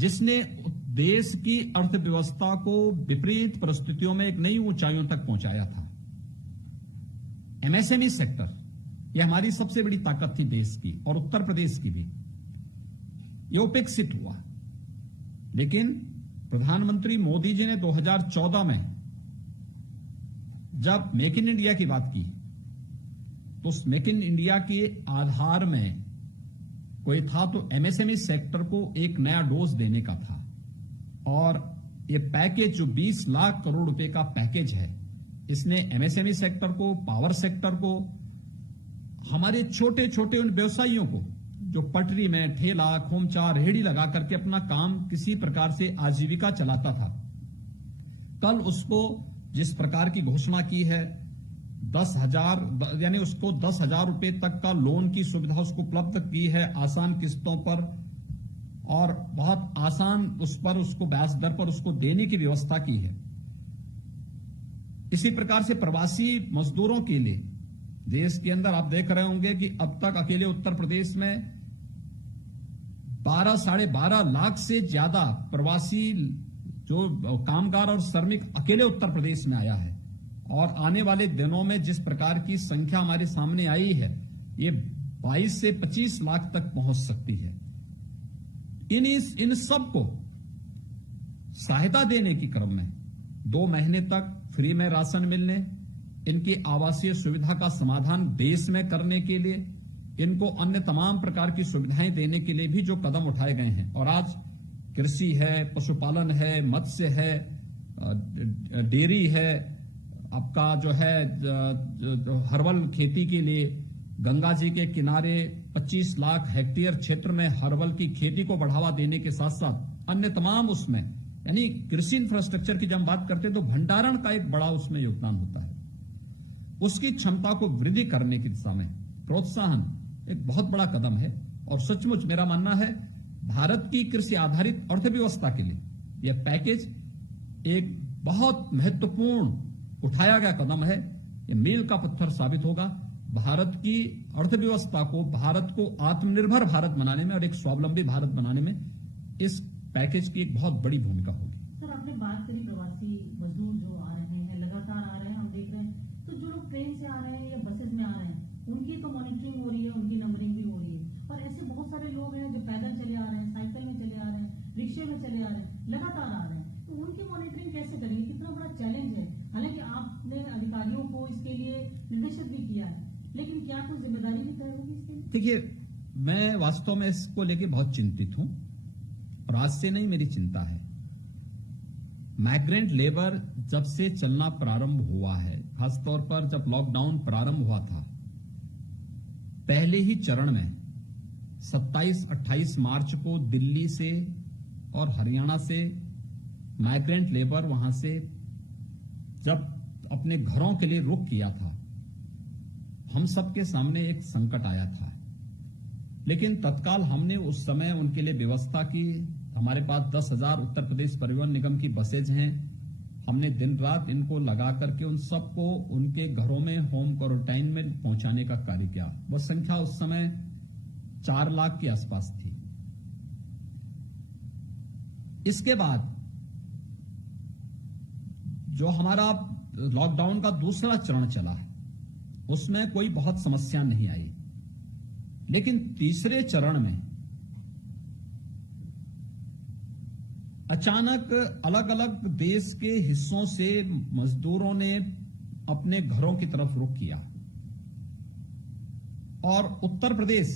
जिसने देश की अर्थव्यवस्था को विपरीत परिस्थितियों में एक नई ऊंचाइयों तक पहुंचाया था। एमएसएमई सेक्टर, यह हमारी सबसे बड़ी ताकत थी देश की और उत्तर प्रदेश की भी। यह उपेक्षित हुआ, लेकिन प्रधानमंत्री मोदी जी ने 2014 में जब मेक इन इंडिया की बात की, तो उस मेक इन इंडिया के आधार में कोई था तो एमएसएमई सेक्टर को एक नया डोज देने का था। और ये पैकेज जो 20 लाख करोड़ रुपए का पैकेज है, इसने एमएसएमई सेक्टर को, पावर सेक्टर को, हमारे छोटे छोटे उन व्यवसायियों को जो पटरी में ठेला, खोमचा, रेहड़ी लगा करके अपना काम किसी प्रकार से आजीविका चलाता था, कल उसको जिस प्रकार की घोषणा की है, 10,000 यानी उसको 10,000 रुपए तक का लोन की सुविधा उसको उपलब्ध की है आसान किस्तों पर, और बहुत आसान उस पर उसको ब्याज दर पर उसको देने की व्यवस्था की है। इसी प्रकार से प्रवासी मजदूरों के लिए देश के अंदर आप देख रहे होंगे कि अब तक अकेले उत्तर प्रदेश में 12-12.5 लाख से ज्यादा प्रवासी जो कामगार और श्रमिक अकेले उत्तर प्रदेश में आया है। और आने वाले दिनों में जिस प्रकार की संख्या हमारे सामने आई है, ये 22 से 25 लाख तक पहुंच सकती है। इन सबको सहायता देने के क्रम में 2 महीने तक फ्री में राशन मिलने, इनकी आवासीय सुविधा का समाधान देश में करने के लिए, इनको अन्य तमाम प्रकार की सुविधाएं देने के लिए भी जो कदम उठाए गए हैं। और आज कृषि है, पशुपालन है, मत्स्य है, डेयरी है, आपका जो है हर्बल खेती के लिए गंगा जी के किनारे 25 लाख हेक्टेयर क्षेत्र में हर्बल की खेती को बढ़ावा देने के साथ साथ अन्य तमाम उसमें, यानी कृषि इंफ्रास्ट्रक्चर की जब हम बात करते हैं तो भंडारण का एक बड़ा उसमें योगदान होता है। उसकी क्षमता को वृद्धि करने की दिशा में प्रोत्साहन एक बहुत बड़ा कदम है। और सचमुच मेरा मानना है भारत की कृषि आधारित अर्थव्यवस्था के लिए यह पैकेज एक बहुत महत्वपूर्ण उठाया गया कदम है। यह मील का पत्थर साबित होगा भारत की अर्थव्यवस्था को, भारत को आत्मनिर्भर भारत बनाने में और एक स्वावलंबी भारत बनाने में इस पैकेज की एक बहुत बड़ी भूमिका होगी। सर, आपने बात करी प्रवासी मजदूर जो आ रहे हैं, लगातार आ रहे हैं, हम देख रहे हैं। तो जो लोग ट्रेन से आ रहे हैं या बसेस में आ रहे हैं, उनकी तो मॉनिटरिंग हो रही है, उनकी नंबरिंग भी हो रही है। और ऐसे बहुत सारे लोग हैं जो पैदल चले आ रहे हैं, साइकिल में चले आ रहे हैं, रिक्शे में चले आ रहे हैं, लगातार आ रहे हैं। तो उनकी मॉनिटरिंग कैसे करेंगे? कितना बड़ा चैलेंज है। हालांकि आपने अधिकारियों को इसके लिए निर्देशित भी किया है, लेकिन क्या कुछ जिम्मेदारी भी तय होगी इसके लिए? देखिए, मैं वास्तव में इसको लेके बहुत चिंतित हूं और आज से नहीं मेरी चिंता है। माइग्रेंट लेबर जब से चलना प्रारंभ हुआ है, खासतौर पर जब लॉकडाउन प्रारंभ हुआ था, पहले ही चरण में 27-28 मार्च को दिल्ली से और हरियाणा से माइग्रेंट लेबर वहां से जब अपने घरों के लिए रुख किया था, हम सबके सामने एक संकट आया था। लेकिन तत्काल हमने उस समय उनके लिए व्यवस्था की। हमारे पास 10,000 उत्तर प्रदेश परिवहन निगम की बसेज हैं। हमने दिन रात इनको लगा करके उन सबको उनके घरों में होम क्वारंटाइन में पहुंचाने का कार्य किया। वह संख्या उस समय 4 लाख के आसपास थी। इसके बाद जो हमारा लॉकडाउन का दूसरा चरण चला है, उसमें कोई बहुत समस्या नहीं आई। लेकिन तीसरे चरण में अचानक अलग अलग देश के हिस्सों से मजदूरों ने अपने घरों की तरफ रुख किया। और उत्तर प्रदेश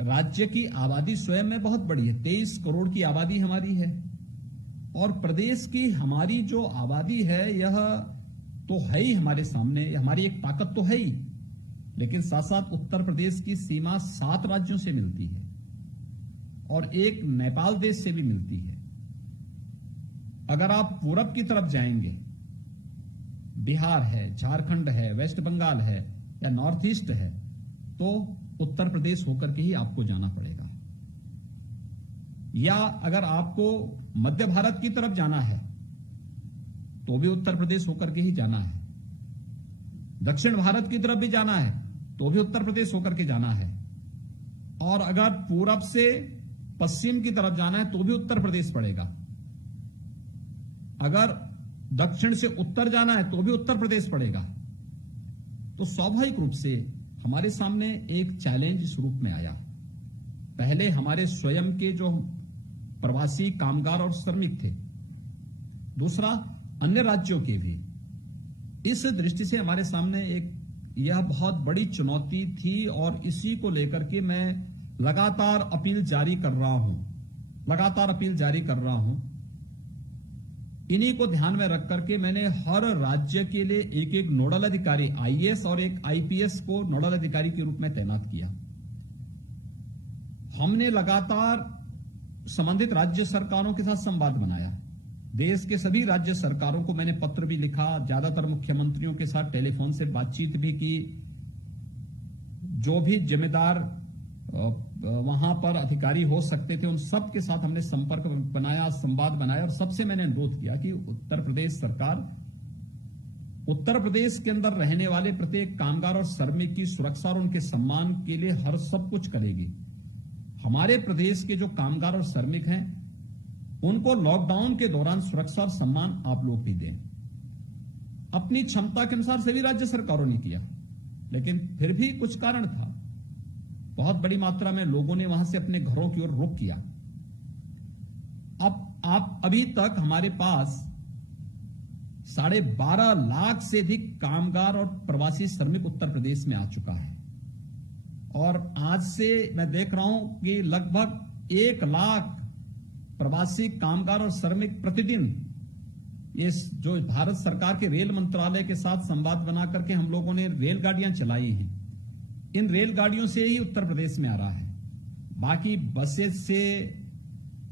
राज्य की आबादी स्वयं में बहुत बड़ी है, 23 करोड़ की आबादी हमारी है। और प्रदेश की हमारी जो आबादी है, यह तो है ही हमारे सामने, हमारी एक ताकत तो है ही। लेकिन साथ साथ उत्तर प्रदेश की सीमा 7 राज्यों से मिलती है और एक नेपाल देश से भी मिलती है। अगर आप पूरब की तरफ जाएंगे, बिहार है, झारखंड है, वेस्ट बंगाल है या नॉर्थ ईस्ट है, तो उत्तर प्रदेश होकर के ही आपको जाना पड़ेगा। या अगर आपको मध्य भारत की तरफ जाना है तो भी उत्तर प्रदेश होकर के ही जाना है। दक्षिण भारत की तरफ भी जाना है तो भी उत्तर प्रदेश होकर के जाना है। और अगर पूरब से पश्चिम की तरफ जाना है तो भी उत्तर प्रदेश पड़ेगा, अगर दक्षिण से उत्तर जाना है तो भी उत्तर प्रदेश पड़ेगा। तो स्वाभाविक रूप से हमारे सामने एक चैलेंज इस रूप में आया। पहले हमारे स्वयं के जो प्रवासी कामगार और श्रमिक थे, दूसरा अन्य राज्यों के भी। इस दृष्टि से हमारे सामने एक यह बहुत बड़ी चुनौती थी और इसी को लेकर के मैं लगातार अपील जारी कर रहा हूं। इन्हीं को ध्यान में रख करके मैंने हर राज्य के लिए एक एक नोडल अधिकारी, आईएएस और एक आईपीएस को नोडल अधिकारी के रूप में तैनात किया। हमने लगातार संबंधित राज्य सरकारों के साथ संवाद बनाया। देश के सभी राज्य सरकारों को मैंने पत्र भी लिखा, ज्यादातर मुख्यमंत्रियों के साथ टेलीफोन से बातचीत भी की। जो भी जिम्मेदार वहां पर अधिकारी हो सकते थे उन सब के साथ हमने संपर्क बनाया, संवाद बनाया और सबसे मैंने अनुरोध किया कि उत्तर प्रदेश सरकार उत्तर प्रदेश के अंदर रहने वाले प्रत्येक कामगार और श्रमिक की सुरक्षा और उनके सम्मान के लिए हर सब कुछ करेगी। हमारे प्रदेश के जो कामगार और श्रमिक हैं उनको लॉकडाउन के दौरान सुरक्षा और सम्मान आप लोग भी दें। अपनी क्षमता के अनुसार सभी राज्य सरकारों ने किया, लेकिन फिर भी कुछ कारण था। बहुत बड़ी मात्रा में लोगों ने वहां से अपने घरों की ओर रुख किया। अब अभी तक हमारे पास 12.5 लाख से अधिक कामगार और प्रवासी श्रमिक उत्तर प्रदेश में आ चुका है और आज से मैं देख रहा हूं कि लगभग 1 लाख प्रवासी कामगार और श्रमिक प्रतिदिन ये जो भारत सरकार के रेल मंत्रालय के साथ संवाद बना करके हम लोगों ने रेलगाड़ियां चलाई हैं, इन रेलगाड़ियों से ही उत्तर प्रदेश में आ रहा है। बाकी बसेस से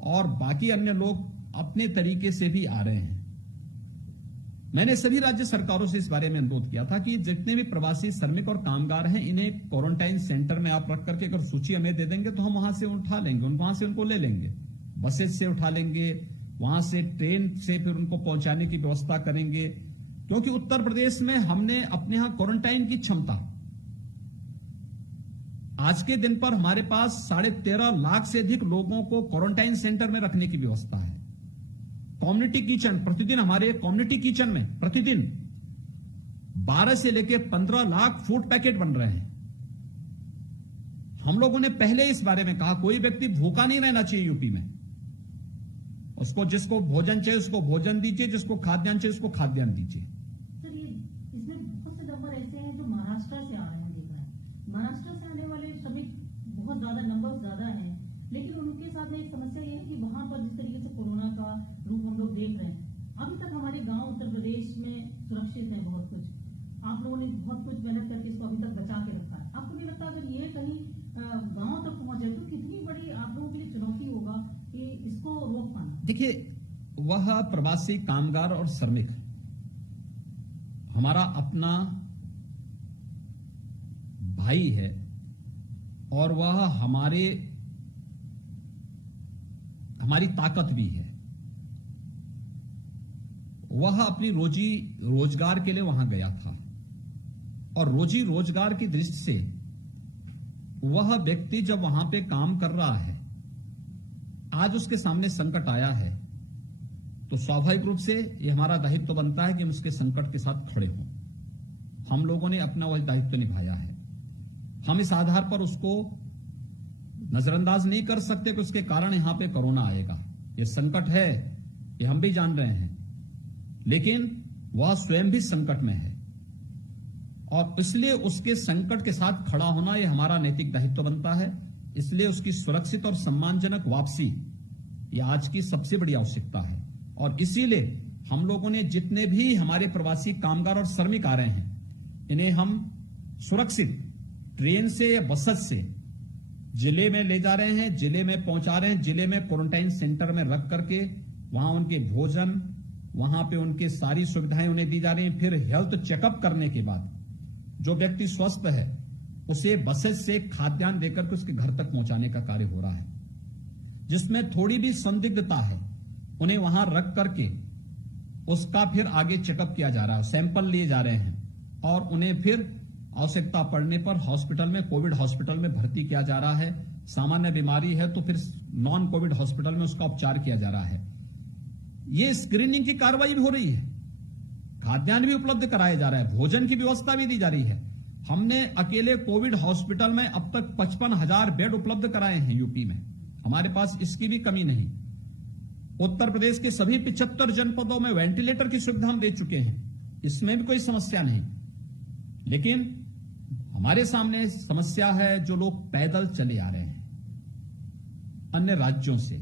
और बाकी अन्य लोग अपने तरीके से भी आ रहे हैं। मैंने सभी राज्य सरकारों से इस बारे में अनुरोध किया था कि जितने भी प्रवासी श्रमिक और कामगार हैं इन्हें क्वारंटाइन सेंटर में आप रख करके अगर सूची हमें दे देंगे तो हम वहां से उठा लेंगे, वहां से उनको ले लेंगे, बसेस से उठा लेंगे, वहां से ट्रेन से फिर उनको पहुंचाने की व्यवस्था करेंगे। क्योंकि उत्तर प्रदेश में हमने अपने यहां क्वारंटाइन की क्षमता, आज के दिन पर हमारे पास 13.5 लाख से अधिक लोगों को क्वारंटाइन सेंटर में रखने की व्यवस्था है। कम्युनिटी किचन, प्रतिदिन हमारे कम्युनिटी किचन में प्रतिदिन 12 से लेकर 15 लाख फूड पैकेट बन रहे हैं। हम लोगों ने पहले इस बारे में कहा कोई व्यक्ति भूखा नहीं रहना चाहिए यूपी में। उसको जिसको भोजन चाहिए उसको भोजन दीजिए, जिसको खाद्यान्न चाहिए उसको खाद्यान्न दीजिए। सर, ये इसमें बहुत से नंबर ऐसे हैं जो महाराष्ट्र से आ रहे हैं, देख रहे हैं महाराष्ट्र से आने वाले श्रमिक बहुत ज्यादा नंबर ज्यादा हैं, लेकिन उनके साथ में एक समस्या ये है कि वहां पर जिस तरीके से कोरोना का रूप हम लोग देख रहे हैं, अभी तक हमारे गांव उत्तर प्रदेश में सुरक्षित है। बहुत कुछ आप लोगों ने बहुत कुछ मेहनत करके इसको अभी तक बचा के रखा है। आपको नहीं लगता अगर ये कहीं गांव तक पहुंच जाए तो कितनी बड़ी आप लोगों के लिए चुनौती होगा कि इसको रोक पाना? देखिए, वह प्रवासी कामगार और श्रमिक हमारा अपना भाई है और वह हमारी ताकत भी है। वह अपनी रोजी रोजगार के लिए वहां गया था और रोजी रोजगार की दृष्टि से वह व्यक्ति जब वहां पे काम कर रहा है, आज उसके सामने संकट आया है, तो स्वाभाविक रूप से ये हमारा दायित्व बनता है कि हम उसके संकट के साथ खड़े हों। हम लोगों ने अपना वह दायित्व निभाया है। हम इस आधार पर उसको नजरअंदाज नहीं कर सकते कि उसके कारण यहां पे कोरोना आएगा। ये संकट है, ये हम भी जान रहे हैं, लेकिन वह स्वयं भी संकट में है और इसलिए उसके संकट के साथ खड़ा होना ये हमारा नैतिक दायित्व बनता है। इसलिए उसकी सुरक्षित और सम्मानजनक वापसी ये आज की सबसे बड़ी आवश्यकता है और इसीलिए हम लोगों ने जितने भी हमारे प्रवासी कामगार और श्रमिक आ रहे हैं इन्हें हम सुरक्षित ट्रेन से या बसेस से जिले में ले जा रहे हैं, जिले में पहुंचा रहे हैं, जिले में क्वारंटाइन सेंटर में रख करके वहां उनके भोजन, वहां पे उनके सारी सुविधाएं उन्हें दी जा रही हैं। फिर हेल्थ चेकअप करने के बाद जो व्यक्ति स्वस्थ है उसे बसेस से खाद्यान्न देकर के उसके घर तक पहुंचाने का कार्य हो रहा है। जिसमें थोड़ी भी संदिग्धता है उन्हें वहां रख करके उसका फिर आगे चेकअप किया जा रहा है, सैंपल लिए जा रहे हैं और उन्हें फिर आवश्यकता पड़ने पर हॉस्पिटल में, कोविड हॉस्पिटल में भर्ती किया जा रहा है सामान्य बीमारी है तो फिर नॉन कोविड हॉस्पिटल में उसका उपचार किया जा रहा है। ये स्क्रीनिंग की कार्रवाई भी हो रही है, खाद्यान्न भी उपलब्ध कराया जा रहा है, भोजन की व्यवस्था भी दी जा रही है। हमने अकेले कोविड हॉस्पिटल में अब तक 55,000 बेड उपलब्ध कराए हैं यूपी में, हमारे पास इसकी भी कमी नहीं। उत्तर प्रदेश के सभी 75 जनपदों में वेंटिलेटर की सुविधा हम दे चुके हैं, इसमें भी कोई समस्या नहीं। लेकिन हमारे सामने समस्या है जो लोग पैदल चले आ रहे हैं अन्य राज्यों से,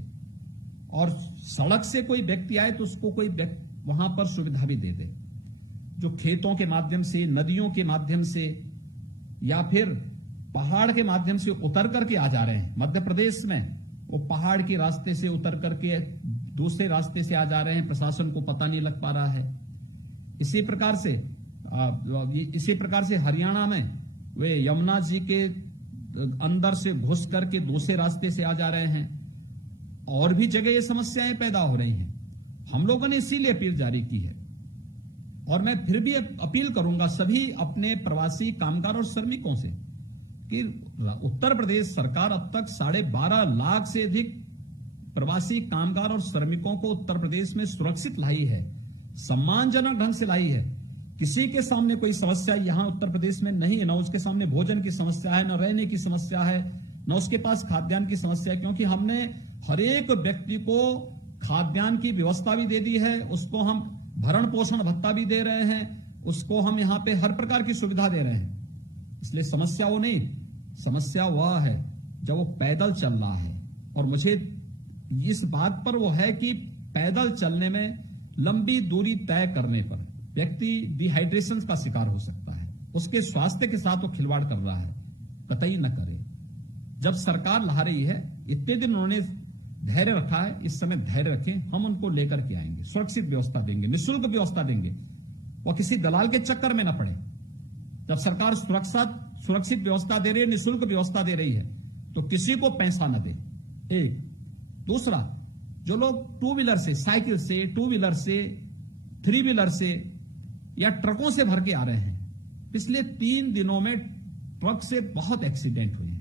और सड़क से कोई व्यक्ति आए तो उसको कोई वहां पर सुविधा भी दे दे, जो खेतों के माध्यम से, नदियों के माध्यम से या फिर पहाड़ के माध्यम से उतर करके आ जा रहे हैं। मध्य प्रदेश में वो पहाड़ के रास्ते से उतर करके दूसरे रास्ते से आ जा रहे हैं, प्रशासन को पता नहीं लग पा रहा है। इसी प्रकार से हरियाणा में वे यमुना जी के अंदर से घुस करके दूसरे रास्ते से आ जा रहे हैं, और भी जगह ये समस्याएं पैदा हो रही हैं। हम लोगों ने इसीलिए अपील जारी की है, और मैं फिर भी अपील करूंगा सभी अपने प्रवासी कामगार और श्रमिकों से कि उत्तर प्रदेश सरकार अब तक 12.5 लाख से अधिक प्रवासी कामगार और श्रमिकों को उत्तर प्रदेश में सुरक्षित लाई है, सम्मानजनक ढंग से लाई है। किसी के सामने कोई समस्या यहां उत्तर प्रदेश में नहीं है, न उसके सामने भोजन की समस्या है, न रहने की समस्या है, न उसके पास खाद्यान्न की समस्या है, क्योंकि हमने हर एक व्यक्ति को खाद्यान्न की व्यवस्था भी दे दी है, उसको हम भरण पोषण भत्ता भी दे रहे हैं, उसको हम यहां पे हर प्रकार की सुविधा दे रहे हैं। इसलिए समस्या वो नहीं, समस्या वह है जब वो पैदल चल रहा है। और मुझे इस बात पर वो है कि पैदल चलने में लंबी दूरी तय करने पर व्यक्ति डिहाइड्रेशन का शिकार हो सकता है, उसके स्वास्थ्य के साथ वो खिलवाड़ कर रहा है, कतई न करे। जब सरकार ला रही है, इतने दिन उन्होंने धैर्य रखा है, इस समय धैर्य रखें, हम उनको लेकर के आएंगे, सुरक्षित व्यवस्था देंगे, निःशुल्क व्यवस्था देंगे, वो किसी दलाल के चक्कर में न पड़े। जब सरकार सुरक्षित व्यवस्था दे रही है, निःशुल्क व्यवस्था दे रही है, तो किसी को पैसा न दे। एक दूसरा, जो लोग टू व्हीलर से, साइकिल से, टू व्हीलर से, थ्री व्हीलर से या ट्रकों से भर के आ रहे हैं, पिछले 3 दिनों में ट्रक से बहुत एक्सीडेंट हुए हैं,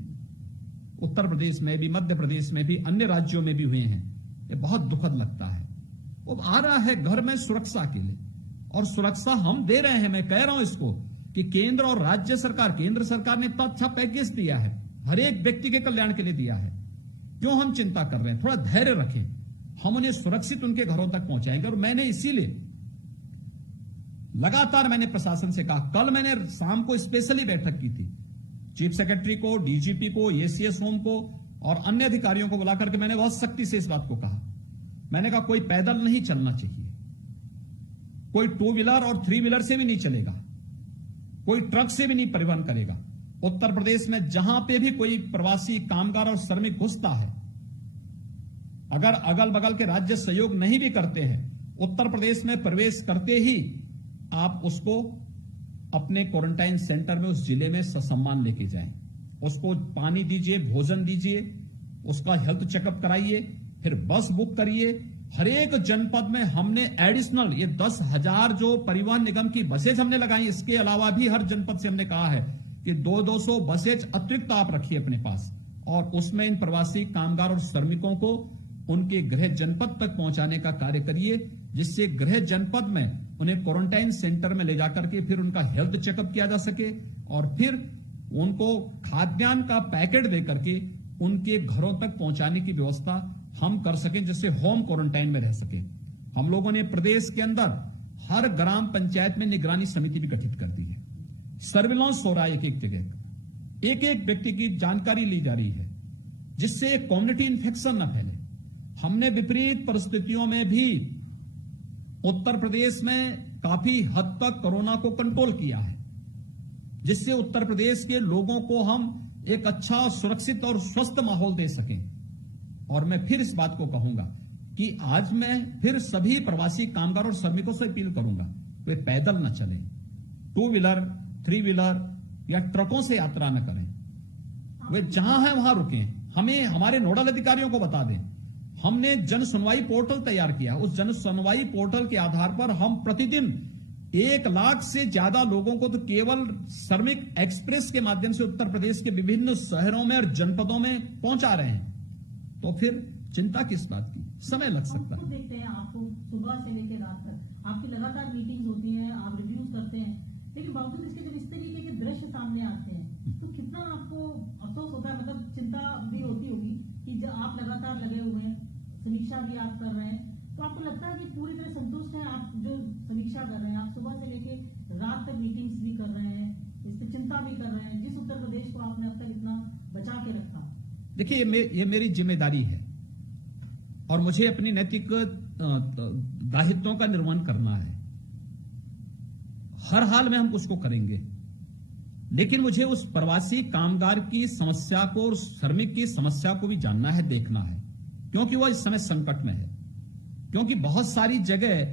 उत्तर प्रदेश में भी, मध्य प्रदेश में भी, अन्य राज्यों में भी हुए हैं। ये बहुत दुखद लगता है। वो आ रहा है घर में सुरक्षा के लिए, और सुरक्षा हम दे रहे हैं। मैं कह रहा हूं इसको कि केंद्र और राज्य सरकार, केंद्र सरकार ने इतना अच्छा पैकेज दिया है, हर एक व्यक्ति के कल्याण के लिए दिया है। क्यों हम चिंता कर रहे हैं? थोड़ा धैर्य रखें, हम उन्हें सुरक्षित उनके घरों तक पहुंचाएंगे। और मैंने इसीलिए लगातार मैंने प्रशासन से कहा, कल मैंने शाम को स्पेशली बैठक की थी, चीफ सेक्रेटरी को, डीजीपी को, एसीएस होम को और अन्य अधिकारियों को बुलाकर के मैंने बहुत सख्ती से इस बात को कहा। मैंने कहा कोई पैदल नहीं चलना चाहिए, कोई टू व्हीलर और थ्री व्हीलर से भी नहीं चलेगा, कोई ट्रक से भी नहीं परिवहन करेगा। उत्तर प्रदेश में जहां पे भी कोई प्रवासी कामगार और श्रमिक घुसता है, अगर अगल बगल के राज्य सहयोग नहीं भी करते हैं, उत्तर प्रदेश में प्रवेश करते ही आप उसको अपने क्वारंटाइन सेंटर में उस जिले में ससम्मान लेके जाएं, उसको पानी दीजिए, भोजन दीजिए, उसका हेल्थ चेकअप कराइए, फिर बस बुक करिए। हर एक जनपद में हमने एडिशनल ये 10,000 जो परिवहन निगम की बसेज हमने लगाई, इसके अलावा भी हर जनपद से हमने कहा है कि 200 बसेज अतिरिक्त आप रखिए अपने पास, और उसमें इन प्रवासी कामगार और श्रमिकों को उनके गृह जनपद तक पहुंचाने का कार्य करिए, जिससे गृह जनपद में उन्हें क्वारंटाइन सेंटर में ले जाकर के फिर उनका हेल्थ चेकअप किया जा सके, और फिर उनको खाद्यान्न का पैकेट देकर के उनके घरों तक पहुंचाने की व्यवस्था हम कर सकें, जिससे होम क्वारंटाइन में रह सके। हम लोगों ने प्रदेश के अंदर हर ग्राम पंचायत में निगरानी समिति भी गठित कर दी है, सर्विलांस हो रहा है, एक जगह एक व्यक्ति की जानकारी ली जा रही है, जिससे कम्युनिटी इन्फेक्शन न फैले। हमने विपरीत परिस्थितियों में भी उत्तर प्रदेश में काफी हद तक कोरोना को कंट्रोल किया है, जिससे उत्तर प्रदेश के लोगों को हम एक अच्छा, सुरक्षित और स्वस्थ माहौल दे सकें। और मैं फिर इस बात को कहूंगा कि आज मैं फिर सभी प्रवासी कामगार और श्रमिकों से अपील करूंगा, वे पैदल न चलें, टू व्हीलर, थ्री व्हीलर या ट्रकों से यात्रा न करें, वे जहां हैं वहां रुकें। हमें हमारे नोडल अधिकारियों को बता दें, हमने जन सुनवाई पोर्टल तैयार किया, उस जन सुनवाई पोर्टल के आधार पर हम प्रतिदिन 1 लाख से ज्यादा लोगों को तो केवल श्रमिक एक्सप्रेस के माध्यम से उत्तर प्रदेश के विभिन्न शहरों में और जनपदों में पहुंचा रहे हैं। तो फिर चिंता किस बात की? समय लग सकता आपको है। देखते हैं, आपको सुबह से लेकर रात तक आपकी लगातार मीटिंग्स होती हैं, आप रिव्यूज करते हैं, लेकिन बावजूद इसके जब इस तरीके के दृश्य सामने आते हैं तो कितना आपको अफसोस होता है, मतलब चिंता भी होती होगी कि जब आप लगातार लगे हुए हैं, समीक्षा भी आप कर रहे हैं, तो आपको लगता है कि पूरी तरह संतुष्ट हैं आप जो समीक्षा कर रहे हैं, आप सुबह से लेके रात तक मीटिंग्स भी कर रहे हैं, इस पर चिंता भी कर रहे हैं, जिस उत्तर प्रदेश को आपने अब तक इतना बचा के रखा? देखिए, ये मेरी जिम्मेदारी है और मुझे अपनी नैतिक दायित्वों का निर्वहन करना है। हर हाल में हम उसको करेंगे, लेकिन मुझे उस प्रवासी कामगार की समस्या को और श्रमिक की समस्या को भी जानना है, देखना है, क्योंकि वह इस समय संकट में है। क्योंकि बहुत सारी जगह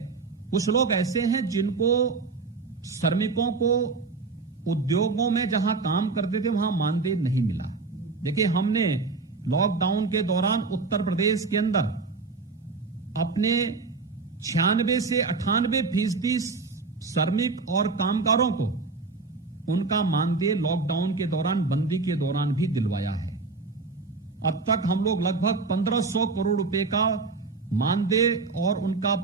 कुछ लोग ऐसे हैं जिनको श्रमिकों को उद्योगों में जहां काम करते थे वहां मानदेय नहीं मिला। देखिए, हमने लॉकडाउन के दौरान उत्तर प्रदेश के अंदर अपने 96 से 98% श्रमिक और कामगारों को उनका मानदेय लॉकडाउन के दौरान, बंदी के दौरान भी दिलवाया है। अब तक हम लोग लगभग 1500 करोड़ रुपए का मानदेय और उनका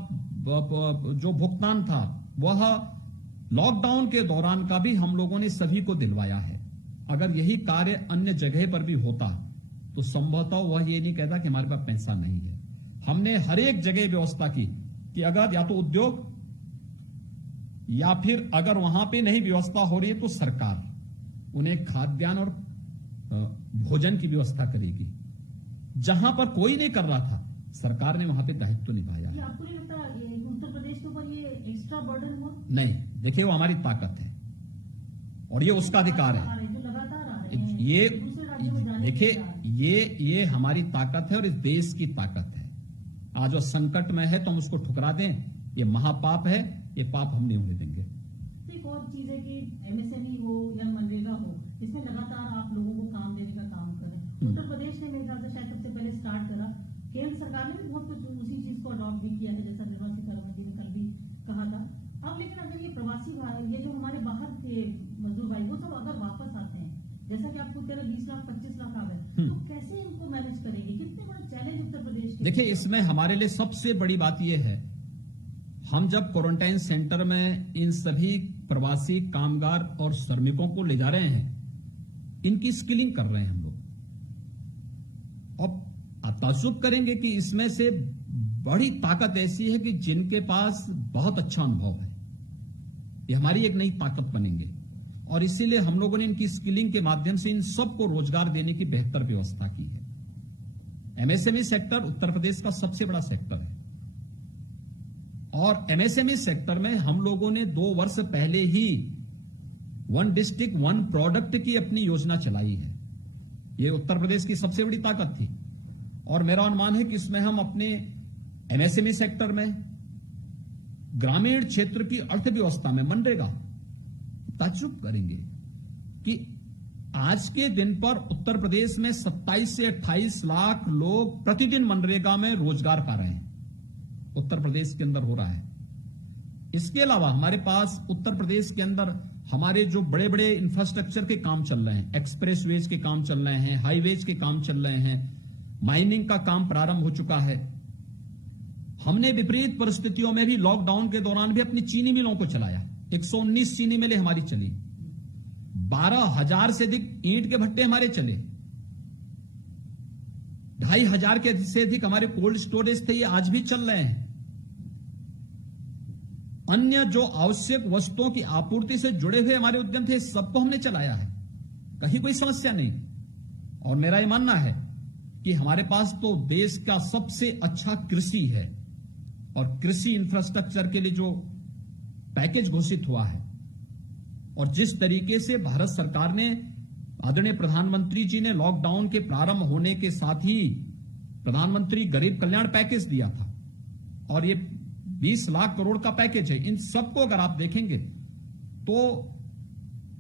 जो भुगतान था वह लॉकडाउन के दौरान का भी हम लोगों ने सभी को दिलवाया है। अगर यही कार्य अन्य जगह पर भी होता तो संभवतः वह ये नहीं कहता कि हमारे पास पैसा नहीं है। हमने हर एक जगह व्यवस्था की कि अगर या तो उद्योग या फिर अगर वहां पे नहीं व्यवस्था हो रही है तो सरकार उन्हें खाद्यान्न और भोजन की व्यवस्था करेगी। जहां पर कोई नहीं कर रहा था, सरकार ने वहां पे दायित्व निभाया। ये आपको नहीं लगता ये उत्तर प्रदेश के ऊपर ये एक्स्ट्रा बर्डन हुआ? नहीं, देखिए, वो हमारी ताकत है और ये उसका अधिकार है। जो लगातार आ रहे हैं, ये दूसरे राज्यों में जाने देखिए, के ये हमारी ताकत है और इस देश की ताकत है। आज वो संकट में है तो हम उसको ठुकरा दें, ये महापाप है, ये पाप हम नहीं होने देंगे। एक और चीज है कि एमएसएमई हो या मनरेगा हो, इसमें लगातार आप लोगों को काम देने का काम कर रहे हैं। उत्तर प्रदेश ने मेरे ख्याल से शायद सबसे पहले स्टार्ट करा, केंद्र सरकार ने भी बहुत कुछ उसी चीज को अडॉप्ट भी किया है, जैसा निर्मला सीतारमण जी ने कल भी कहा था। अब लेकिन अगर ये प्रवासी भाई, ये जो हमारे बाहर के मजदूर भाई, वो सब अगर वापस आते हैं, जैसा कि आपको कह रहे 20 लाख 25 लाख आ गए, तो कैसे इनको मैनेज करेंगे? कितने बड़ा चैलेंज उत्तर प्रदेश के? देखिए, इसमें हमारे लिए सबसे बड़ी बात यह है, हम जब क्वारंटाइन सेंटर में इन सभी प्रवासी कामगार और श्रमिकों को ले जा रहे हैं, इनकी स्किलिंग कर रहे हैं हम लोग। और आप ताज्जुब करेंगे कि इसमें से बड़ी ताकत ऐसी है कि जिनके पास बहुत अच्छा अनुभव है, ये हमारी एक नई ताकत बनेंगे। और इसीलिए हम लोगों ने इनकी स्किलिंग के माध्यम से इन सबको रोजगार देने की बेहतर व्यवस्था की है। एमएसएमई सेक्टर उत्तर प्रदेश का सबसे बड़ा सेक्टर है और एमएसएमई सेक्टर में हम लोगों ने 2 वर्ष पहले ही 1 डिस्ट्रिक्ट 1 प्रोडक्ट की अपनी योजना चलाई है। ये उत्तर प्रदेश की सबसे बड़ी ताकत थी और मेरा अनुमान है कि इसमें हम अपने एमएसएमई सेक्टर में, ग्रामीण क्षेत्र की अर्थव्यवस्था में, मनरेगा, ताज्जुब करेंगे कि आज के दिन पर उत्तर प्रदेश में 27 से 28 लाख लोग प्रतिदिन मनरेगा में रोजगार पा रहे हैं। उत्तर प्रदेश के अंदर हो रहा है। इसके अलावा हमारे पास उत्तर प्रदेश के अंदर हमारे जो बड़े बड़े इंफ्रास्ट्रक्चर के काम चल रहे हैं, एक्सप्रेसवेज के काम चल रहे हैं, हाईवेज के काम चल रहे हैं, माइनिंग का काम प्रारंभ हो चुका है। हमने विपरीत परिस्थितियों में भी लॉकडाउन के दौरान भी अपनी चीनी मिलों को चलाया। 119 चीनी मिलें हमारी चली, 12,000 से अधिक ईंट के भट्टे हमारे चले, 2,500 के से अधिक हमारे कोल्ड स्टोरेज थे, ये आज भी चल रहे हैं। अन्य जो आवश्यक वस्तुओं की आपूर्ति से जुड़े हुए हमारे उद्यम थे, सबको हमने चलाया है, कहीं कोई समस्या नहीं। और मेरा यह मानना है कि हमारे पास तो देश का सबसे अच्छा कृषि है और कृषि इंफ्रास्ट्रक्चर के लिए जो पैकेज घोषित हुआ है और जिस तरीके से भारत सरकार ने, आदरणीय प्रधानमंत्री जी ने लॉकडाउन के प्रारंभ होने के साथ ही प्रधानमंत्री गरीब कल्याण पैकेज दिया था और ये 20 लाख करोड़ का पैकेज है। इन सबको अगर आप देखेंगे तो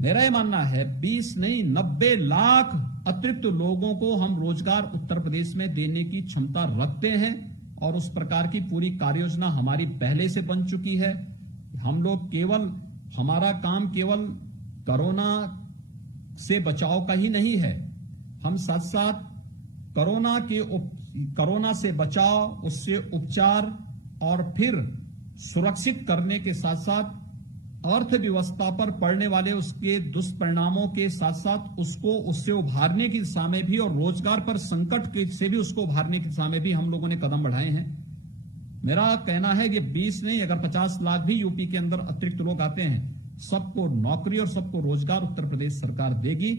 मेरा यह मानना है 20 नहीं 90 लाख अतिरिक्त लोगों को हम रोजगार उत्तर प्रदेश में देने की क्षमता रखते हैं और उस प्रकार की पूरी कार्ययोजना हमारी पहले से बन चुकी है। हम लोग केवल, हमारा काम केवल कोरोना से बचाव का ही नहीं है, हम साथ साथ कोरोना से बचाव, उससे उपचार और फिर सुरक्षित करने के साथ साथ अर्थव्यवस्था पर पड़ने वाले उसके दुष्परिणामों के साथ साथ उससे उभारने की दिशा में भी और रोजगार पर संकट से भी उसको उभारने की दिशा में भी हम लोगों ने कदम बढ़ाए हैं। मेरा कहना है कि 20 नहीं, अगर 50 लाख भी यूपी के अंदर अतिरिक्त लोग आते हैं, सबको नौकरी और सबको रोजगार उत्तर प्रदेश सरकार देगी।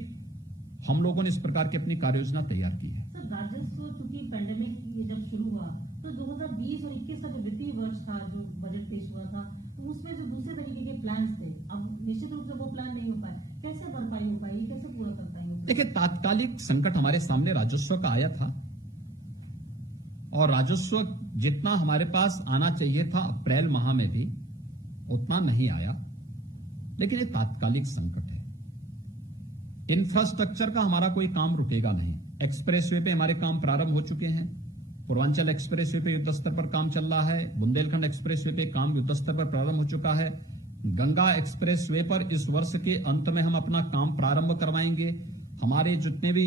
हम लोगों ने इस प्रकार की अपनी कार्य योजना तैयार की है। सर, राजस्व चूंकि पैंडेमिक जब शुरू हुआ तो 2020 और 21 का जो वित्तीय वर्ष था, जो बजट पेश हुआ था, तो उसमें जो दूसरे तरीके के प्लान्स थे, अब निश्चित रूप से वो प्लान नहीं हो पाए। कैसे भरपाई हो पाएगी, कैसे पूरा कर पाएंगे? देखिए, तात्कालिक संकट हमारे सामने राजस्व का आया था और राजस्व जितना हमारे पास आना चाहिए था अप्रैल माह में भी उतना नहीं आया, लेकिन ये तात्कालिक संकट है। इंफ्रास्ट्रक्चर का हमारा कोई काम रुकेगा नहीं। एक्सप्रेसवे पे हमारे काम प्रारंभ हो चुके हैं। पूर्वांचल एक्सप्रेसवे पे युद्ध स्तर पर काम चल रहा है। बुंदेलखंड एक्सप्रेसवे पे काम युद्ध स्तर पर प्रारंभ हो चुका है। गंगा एक्सप्रेसवे पर इस वर्ष के अंत में हम अपना काम प्रारंभ करवाएंगे। हमारे जितने भी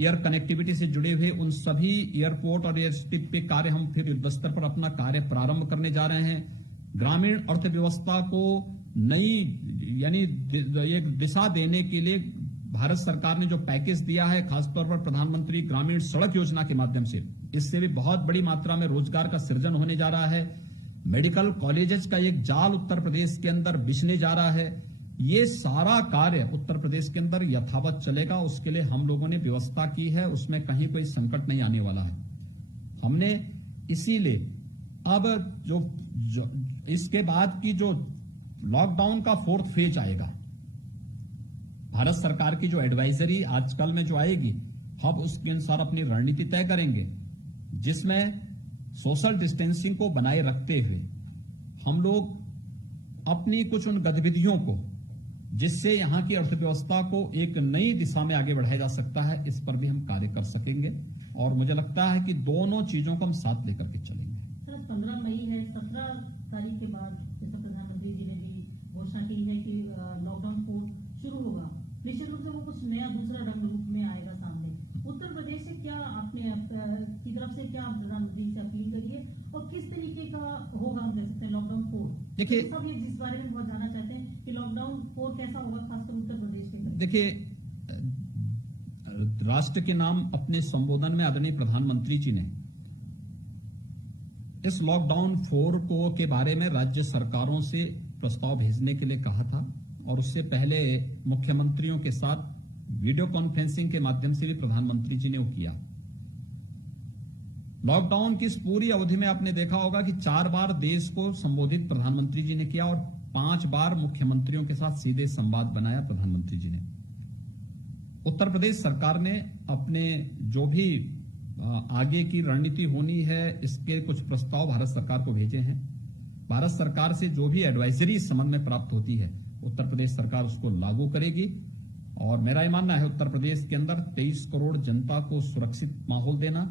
एयर कनेक्टिविटी से जुड़े हुए उन सभी एयरपोर्ट और एयर स्ट्रिप पे कार्य हम फिर युद्ध स्तर पर अपना कार्य प्रारंभ करने जा रहे हैं। ग्रामीण अर्थव्यवस्था को नई यानी एक दिशा देने के लिए भारत सरकार ने जो पैकेज दिया है, खासतौर पर प्रधानमंत्री ग्रामीण सड़क योजना के माध्यम से, इससे भी बहुत बड़ी मात्रा में रोजगार का सृजन होने जा रहा है। मेडिकल कॉलेजेस का एक जाल उत्तर प्रदेश के अंदर बिछने जा रहा है। ये सारा कार्य उत्तर प्रदेश के अंदर यथावत चलेगा, उसके लिए हम लोगों ने व्यवस्था की है, उसमें कहीं कोई संकट नहीं आने वाला है। हमने इसीलिए अब जो इसके बाद की जो लॉकडाउन का 4th फेज आएगा, भारत सरकार की जो एडवाइजरी आजकल में जो आएगी, हम उसके अनुसार अपनी रणनीति तय करेंगे, जिसमें सोशल डिस्टेंसिंग को बनाए रखते हुए हम लोग अपनी कुछ उन गतिविधियों को, जिससे यहां की अर्थव्यवस्था को एक नई दिशा में आगे बढ़ाया जा सकता है, इस पर भी हम कार्य कर सकेंगे। और मुझे लगता है कि दोनों चीजों को हम साथ लेकर के चलेंगे। सर, 15 मई है, 17 तारीख के बाद जैसा प्रधानमंत्री जी ने भी घोषणा की है कि लॉकडाउन 4 शुरू होगा। निश्चित रूप से वो कुछ नया दूसरा रंग रूप में आएगा सामने। उत्तर प्रदेश से क्या आपने की तरफ से क्या प्रधानमंत्री से अपील करी है और किस तरीके का होगा, हम कह सकते हैं लॉकडाउन 4? देखिए, सब ये जिस बारे में बहुत जानना चाहते हैं कि लॉकडाउन 4 कैसा होगा, खासकर उत्तर प्रदेश के। देखिए, राष्ट्र के नाम अपने संबोधन में आदरणीय प्रधानमंत्री जी ने इस लॉकडाउन 4 को के बारे में राज्य सरकारों से प्रस्ताव भेजने के लिए कहा था और उससे पहले मुख्यमंत्रियों के साथ वीडियो कॉन्फ्रेंसिंग के माध्यम से भी प्रधानमंत्री जी ने वो किया। लॉकडाउन की इस पूरी अवधि में आपने देखा होगा कि 4 बार देश को संबोधित प्रधानमंत्री जी ने किया और 5 बार मुख्यमंत्रियों के साथ सीधे संवाद बनाया प्रधानमंत्री जी ने। उत्तर प्रदेश सरकार ने अपने जो भी आगे की रणनीति होनी है, इसके कुछ प्रस्ताव भारत सरकार को भेजे हैं। भारत सरकार से जो भी एडवाइजरी इस संबंध में प्राप्त होती है, उत्तर प्रदेश सरकार उसको लागू करेगी। और मेरा यह मानना है उत्तर प्रदेश के अंदर 23 करोड़ जनता को सुरक्षित माहौल देना,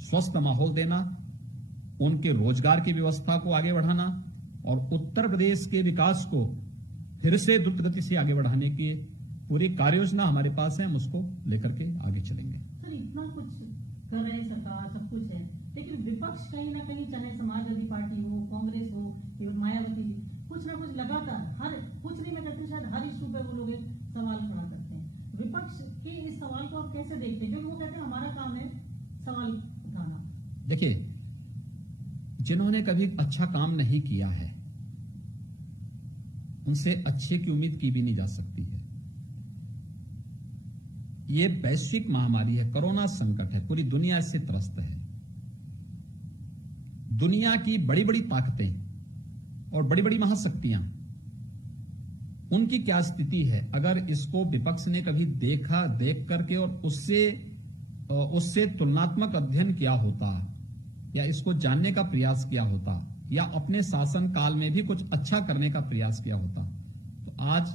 स्वस्थ माहौल देना, उनके रोजगार की व्यवस्था को आगे बढ़ाना और उत्तर प्रदेश के विकास को फिर से द्रुत गति से आगे बढ़ाने की पूरी कार्य योजना हमारे पास है। हम उसको लेकर के आगे चलेंगे। सर, इतना कुछ कर रहे हैं सरकार, सब कुछ है, लेकिन विपक्ष कहीं ना कहीं, चाहे समाजवादी पार्टी हो, कांग्रेस हो, मायावती जी, कुछ ना कुछ लगातार कुछ नहीं, मैं कहती हूँ शायद हर इशू पे वो लोग एक सवाल खड़ा करते हैं। विपक्ष के इस सवाल को आप कैसे देखते हैं? क्योंकि वो कहते हैं हमारा काम है सवाल उठाना। देखिए, जिन्होंने कभी अच्छा काम नहीं किया है, उनसे अच्छे की उम्मीद की भी नहीं जा सकती है। ये वैश्विक महामारी है, कोरोना संकट है, पूरी दुनिया इससे त्रस्त है। दुनिया की बड़ी बड़ी ताकतें और बड़ी बड़ी महाशक्तियां, उनकी क्या स्थिति है अगर इसको विपक्ष ने कभी देख करके और उससे तुलनात्मक अध्ययन किया होता या इसको जानने का प्रयास किया होता या अपने शासन काल में भी कुछ अच्छा करने का प्रयास किया होता, तो आज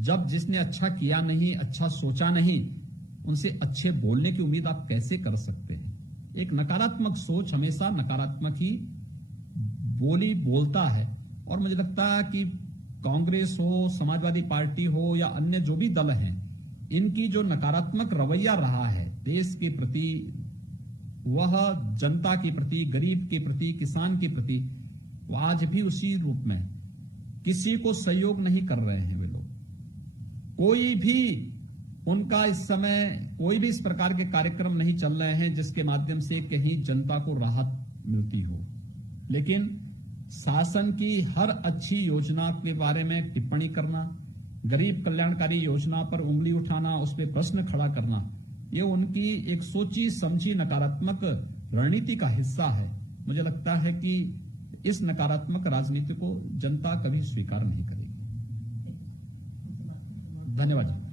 जब जिसने अच्छा किया नहीं, अच्छा सोचा नहीं, उनसे अच्छे बोलने की उम्मीद आप कैसे कर सकते हैं? एक नकारात्मक सोच हमेशा नकारात्मक ही बोलता है और मुझे लगता है कि कांग्रेस हो, समाजवादी पार्टी हो या अन्य जो भी दल हैं, इनकी जो नकारात्मक रवैया रहा है देश के प्रति, वह जनता के प्रति, गरीब के प्रति, किसान के प्रति, वो आज भी उसी रूप में किसी को सहयोग नहीं कर रहे हैं। वे लोग कोई भी उनका इस समय कोई भी इस प्रकार के कार्यक्रम नहीं चल रहे हैं जिसके माध्यम से कहीं जनता को राहत मिलती हो। लेकिन शासन की हर अच्छी योजना के बारे में टिप्पणी करना, गरीब कल्याणकारी योजना पर उंगली उठाना, उस पर प्रश्न खड़ा करना, ये उनकी एक सोची समझी नकारात्मक रणनीति का हिस्सा है। मुझे लगता है कि इस नकारात्मक राजनीति को जनता कभी स्वीकार नहीं करेगी। धन्यवाद जी।